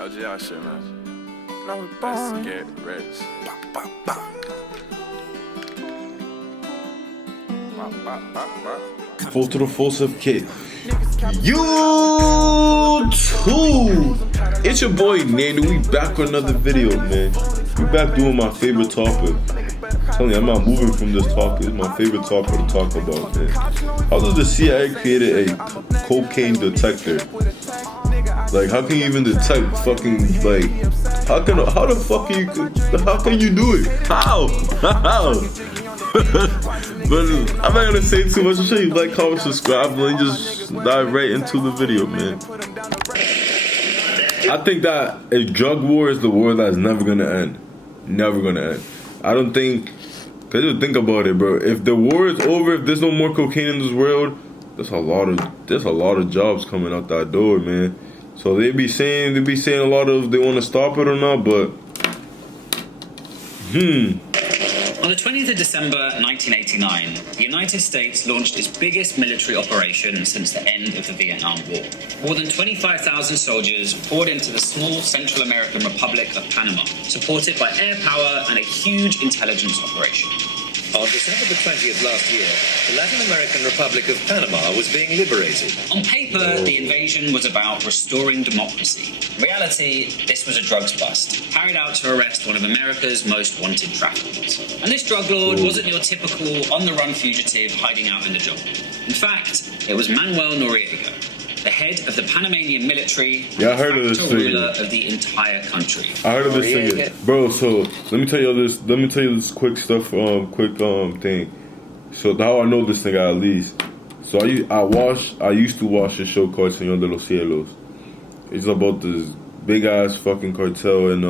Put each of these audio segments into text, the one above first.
LGI shit, man. Let's get rich. Full to the full certificate. YouTube! It's your boy Nando. We back with another video, man. We back doing my favorite topic. I'm telling you, I'm not moving from this topic. It's my favorite topic to talk about, man. How does the CIA create a cocaine detector? Like, how can you even detect fucking, like, how can you do it? How? But I'm not gonna say too much. I'm sure you like, comment, subscribe, and just dive right into the video, man. I think that a drug war is the war that's never gonna end. Never gonna end. I don't think, cause just think about it, bro. If the war is over, if there's no more cocaine in this world, there's a lot of jobs coming out that door, man. So they be saying a lot of they want to stop it or not, but On the 20th of December 1989, the United States launched its biggest military operation since the end of the Vietnam War. More than 25,000 soldiers poured into the small Central American Republic of Panama, supported by air power and a huge intelligence operation. On December the 20th last year, the Latin American Republic of Panama was being liberated. On paper, the invasion was about restoring democracy. In reality, this was a drugs bust, carried out to arrest one of America's most wanted traffickers. And this drug lord wasn't your typical on-the-run fugitive hiding out in the jungle. In fact, it was Manuel Noriega, the head of the Panamanian military, yeah, I heard of this thing. Ruler of the entire country. I heard of this thing, bro. So let me tell you this. Let me tell you this quick stuff. Thing. So how I know this thing at least. So I used to watch a show called Señor de los Cielos. It's about this big ass fucking cartel in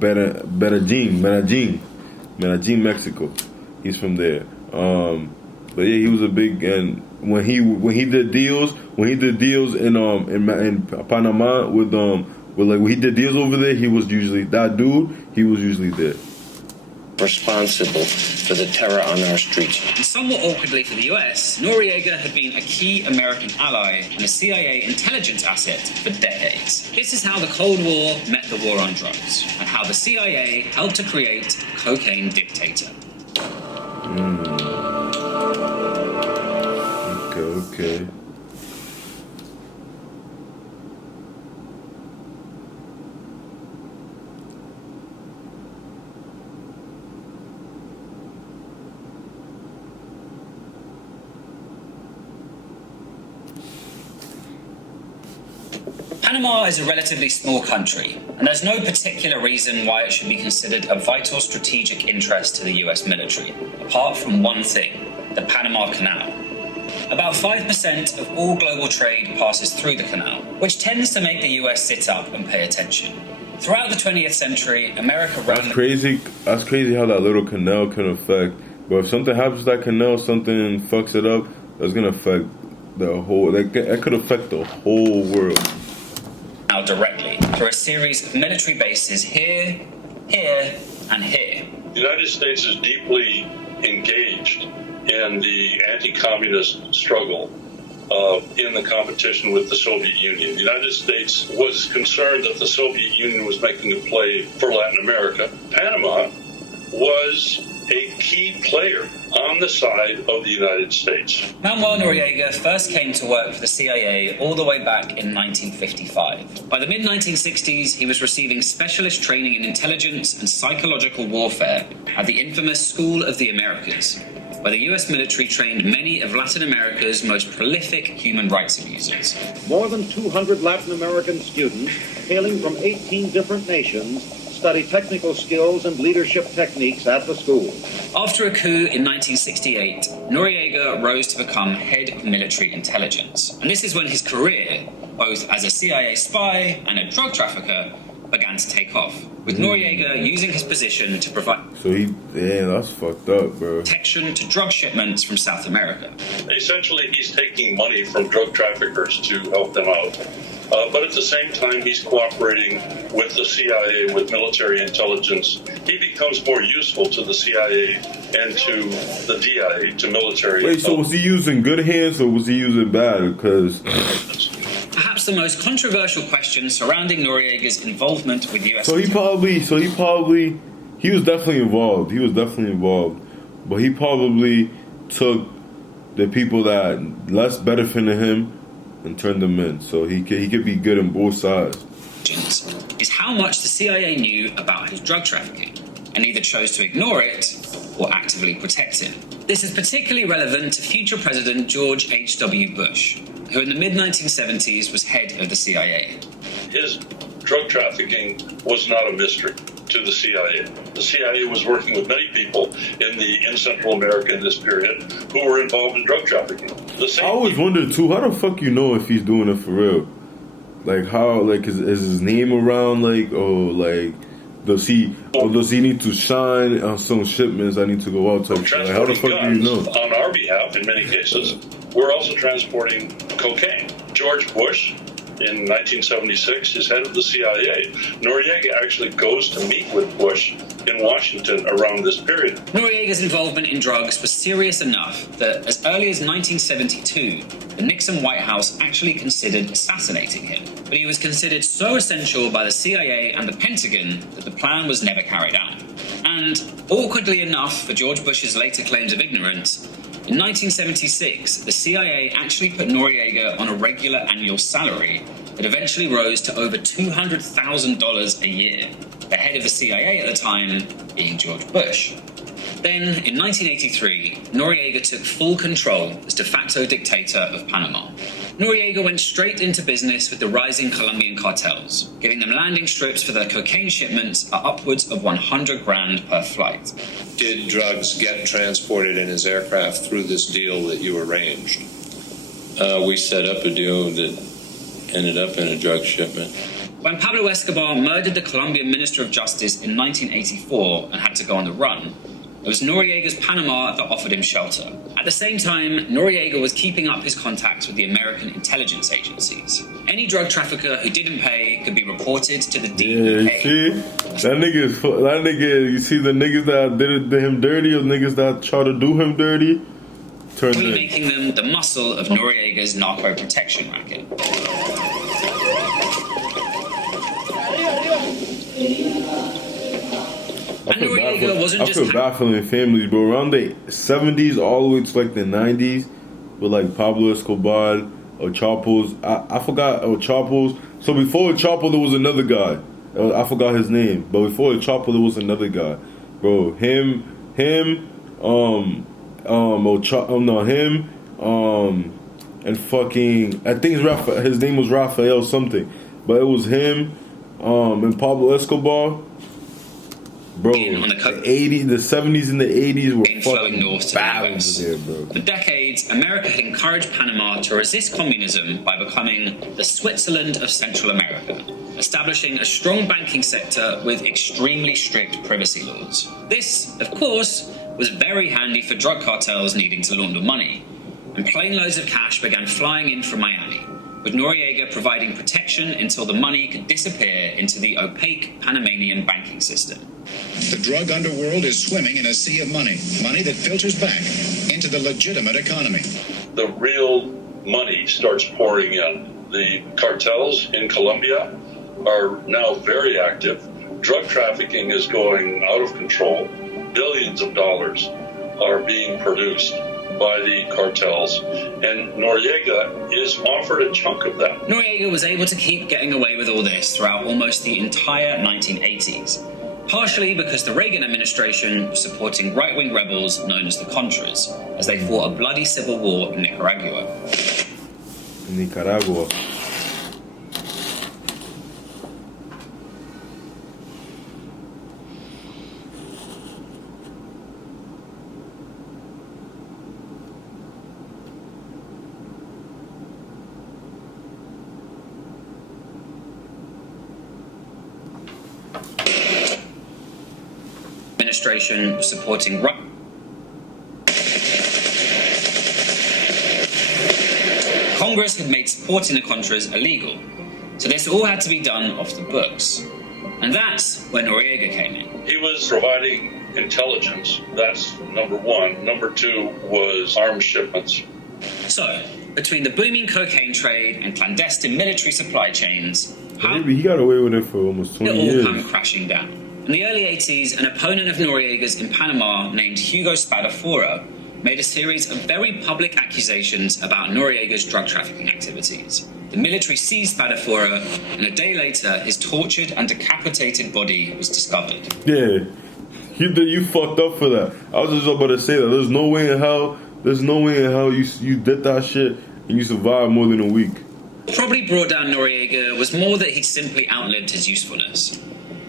Medellin, Mexico. He's from there. But yeah, he was a big, and when he did deals in Panama with like when he did deals over there, he was usually that dude. He was usually there. Responsible for the terror on our streets. And somewhat awkwardly for the US, Noriega had been a key American ally and a CIA intelligence asset for decades. This is how the Cold War met the war on drugs, and how the CIA helped to create cocaine dictator. Okay. Panama is a relatively small country, and there's no particular reason why it should be considered a vital strategic interest to the US military, apart from one thing: the Panama Canal. About 5% of all global trade passes through the canal, which tends to make the US sit up and pay attention. Throughout the 20th century, America ran... That's crazy how that little canal can affect. But if something happens to that canal, something fucks it up, that's going to affect the whole... That could affect the whole world. Now directly, through a series of military bases here, here, and here. The United States is deeply engaged in the anti-communist struggle in the competition with the Soviet Union. The United States was concerned that the Soviet Union was making a play for Latin America. Panama was a key player on the side of the United States. Manuel Noriega first came to work for the CIA all the way back in 1955. By the mid-1960s, he was receiving specialist training in intelligence and psychological warfare at the infamous School of the Americas, where the US military trained many of Latin America's most prolific human rights abusers. More than 200 Latin American students, hailing from 18 different nations, study technical skills and leadership techniques at the school. After a coup in 1968, Noriega rose to become head of military intelligence. And this is when his career, both as a CIA spy and a drug trafficker, began to take off, with Noriega using his position to provide that's fucked up, bro. protection to drug shipments from South America. Essentially, he's taking money from drug traffickers to help them out. But at the same time, he's cooperating with the CIA, with military intelligence. He becomes more useful to the CIA and to the DIA, to military intelligence. So was he using good hands or was he using bad? Because... perhaps the most controversial question surrounding Noriega's involvement with US... He was definitely involved. But he probably took the people that less benefited him and turned them in. So he could be good on both sides. ...is how much the CIA knew about his drug trafficking, and either chose to ignore it or actively protect him. This is particularly relevant to future President George H.W. Bush, who in the mid-1970s was head of the CIA. His drug trafficking was not a mystery to the CIA. The CIA was working with many people in Central America in this period who were involved in drug trafficking. I always wondered too, how the fuck you know if he's doing it for real? Like how, like is his name around, like, or like does he need to shine on some shipments I need to go out to? Like, how the fuck do you know? On our behalf, in many cases, we're also transporting cocaine. George Bush, in 1976, is head of the CIA. Noriega actually goes to meet with Bush in Washington around this period. Noriega's involvement in drugs was serious enough that as early as 1972, the Nixon White House actually considered assassinating him. But he was considered so essential by the CIA and the Pentagon that the plan was never carried out. And, awkwardly enough for George Bush's later claims of ignorance, in 1976, the CIA actually put Noriega on a regular annual salary that eventually rose to over $200,000 a year, the head of the CIA at the time being George Bush. Then, in 1983, Noriega took full control as de facto dictator of Panama. Noriega went straight into business with the rising Colombian cartels, giving them landing strips for their cocaine shipments at upwards of 100 grand per flight. Did drugs get transported in his aircraft through this deal that you arranged? We set up a deal that ended up in a drug shipment. When Pablo Escobar murdered the Colombian Minister of Justice in 1984 and had to go on the run, it was Noriega's Panama that offered him shelter. At the same time, Noriega was keeping up his contacts with the American intelligence agencies. Any drug trafficker who didn't pay could be reported to the DEA. Yeah, you see? That nigga, you see the niggas that did him dirty or niggas that try to do him dirty? Making them the muscle of Noriega's narco protection racket. I feel bad for the families, bro. Around the 70s all the way to like the 90s, with like Pablo Escobar or Chapo's. I forgot Chapo's. So before Chapo, there was another guy. I forgot his name, but before Chapo, there was another guy, bro. And fucking, I think his name was Rafael something, but it was him, and Pablo Escobar. Bro, the 80s, the 70s and the 80s were fucking north bad over there, bro. For decades, America had encouraged Panama to resist communism by becoming the Switzerland of Central America, establishing a strong banking sector with extremely strict privacy laws. This, of course, was very handy for drug cartels needing to launder money, and plane loads of cash began flying in from Miami, with Noriega providing protection until the money could disappear into the opaque Panamanian banking system. The drug underworld is swimming in a sea of money that filters back into the legitimate economy. The real money starts pouring in. The cartels in Colombia are now very active. Drug trafficking is going out of control. Billions of dollars are being produced by the cartels, and Noriega is offered a chunk of that. Noriega was able to keep getting away with all this throughout almost the entire 1980s, partially because the Reagan administration was supporting right-wing rebels known as the Contras, as they fought a bloody civil war in Nicaragua. Administration was supporting Congress had made supporting the Contras illegal, so this all had to be done off the books. And that's when Noriega came in. He was providing intelligence, that's number one. Number two was arms shipments. So, between the booming cocaine trade and clandestine military supply chains, Maybe he got away with it for almost 20 it years. all come crashing down. In the early 80s, an opponent of Noriega's in Panama named Hugo Spadafora made a series of very public accusations about Noriega's drug trafficking activities. The military seized Spadafora, and a day later, his tortured and decapitated body was discovered. Yeah, you fucked up for that. I was just about to say that. There's no way in hell you did that shit and you survived more than a week. What probably brought down Noriega was more that he'd simply outlived his usefulness.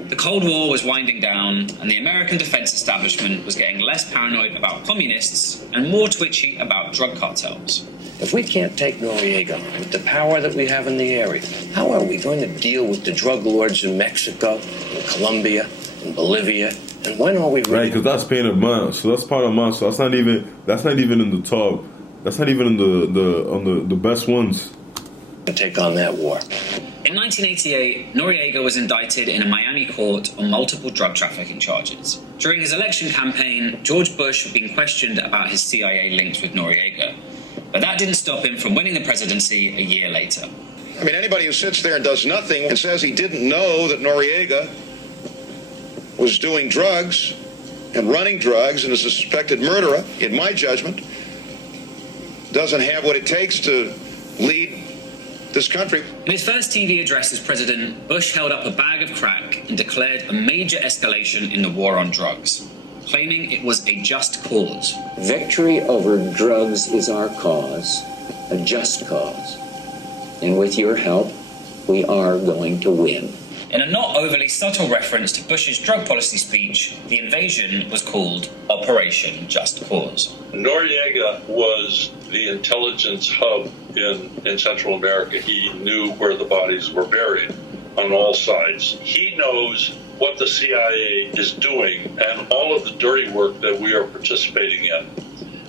The Cold War was winding down, and the American defense establishment was getting less paranoid about communists and more twitchy about drug cartels. If we can't take Noriega with the power that we have in the area, how are we going to deal with the drug lords in Mexico, in Colombia, in Bolivia, and when are we Right, because that's paying a month, so that's part of month, so that's not even in the top. That's not even in the best ones. to take on that war? In 1988, Noriega was indicted in a Miami court on multiple drug trafficking charges. During his election campaign, George Bush had been questioned about his CIA links with Noriega, but that didn't stop him from winning the presidency a year later. I mean, anybody who sits there and does nothing and says he didn't know that Noriega was doing drugs and running drugs and is a suspected murderer, in my judgment, doesn't have what it takes to lead this country. In his first TV address as president, Bush held up a bag of crack and declared a major escalation in the war on drugs, claiming it was a just cause. Victory over drugs is our cause, a just cause. And with your help, we are going to win. In a not overly subtle reference to Bush's drug policy speech, the invasion was called Operation Just Cause. Noriega was the intelligence hub in Central America. He knew where the bodies were buried on all sides. He knows what the CIA is doing and all of the dirty work that we are participating in.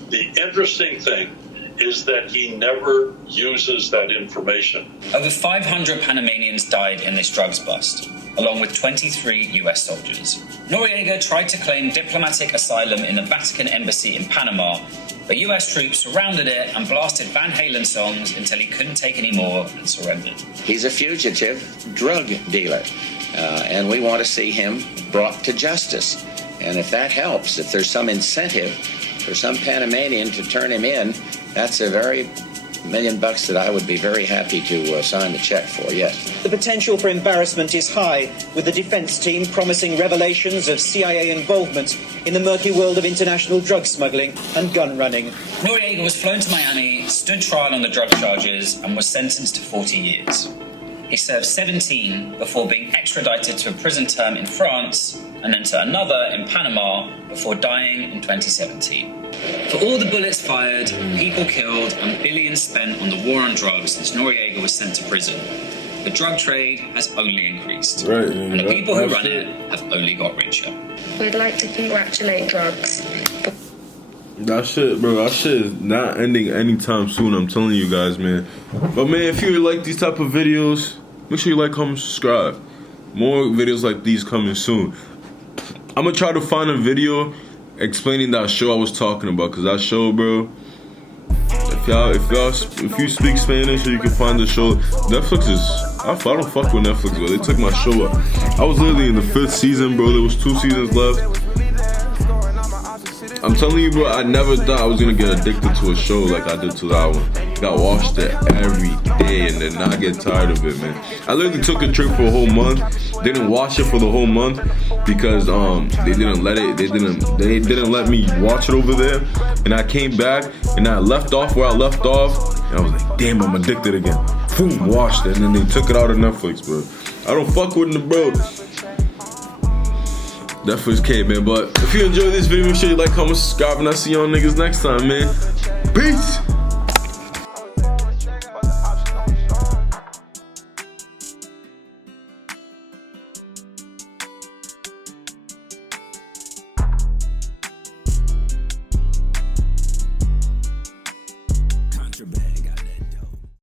The interesting thing is that he never uses that information. Over 500 Panamanians died in this drugs bust, along with 23 US soldiers. Noriega tried to claim diplomatic asylum in the Vatican embassy in Panama, but US troops surrounded it and blasted Van Halen songs until he couldn't take any more and surrendered. He's a fugitive drug dealer, and we want to see him brought to justice. And if that helps, if there's some incentive for some Panamanian to turn him in, that's a very $1 million that I would be very happy to sign the check for, yes. The potential for embarrassment is high, with the defense team promising revelations of CIA involvement in the murky world of international drug smuggling and gun running. Noriega was flown to Miami, stood trial on the drug charges, and was sentenced to 40 years. He served 17 before being extradited to a prison term in France and then to another in Panama before dying in 2017. For all the bullets fired, people killed, and billions spent on the war on drugs since Noriega was sent to prison, the drug trade has only increased. Right, and the people who run it have only got richer. We'd like to congratulate drugs. That shit, bro, that shit is not ending anytime soon, I'm telling you guys, man. But, man, if you like these type of videos, make sure you like, comment, subscribe. More videos like these coming soon. I'm gonna try to find a video explaining that show I was talking about, because that show, bro, if you speak Spanish or you can find the show, Netflix is, I don't fuck with Netflix, bro. They took my show up. I was literally in the 5th season, bro. There was 2 seasons left. I'm telling you, bro, I never thought I was gonna get addicted to a show like I did to that one. Got watched it every day and then not get tired of it, man. I literally took a trip for a whole month. Didn't watch it for the whole month because they didn't let me watch it over there. And I came back and I left off where I left off, and I was like, damn, I'm addicted again. Boom, watched it, and then they took it out of Netflix, bro. I don't fuck with them, bro. Netflix K, man. But if you enjoyed this video, make sure you like, comment, subscribe, and I'll see y'all niggas next time, man. Peace.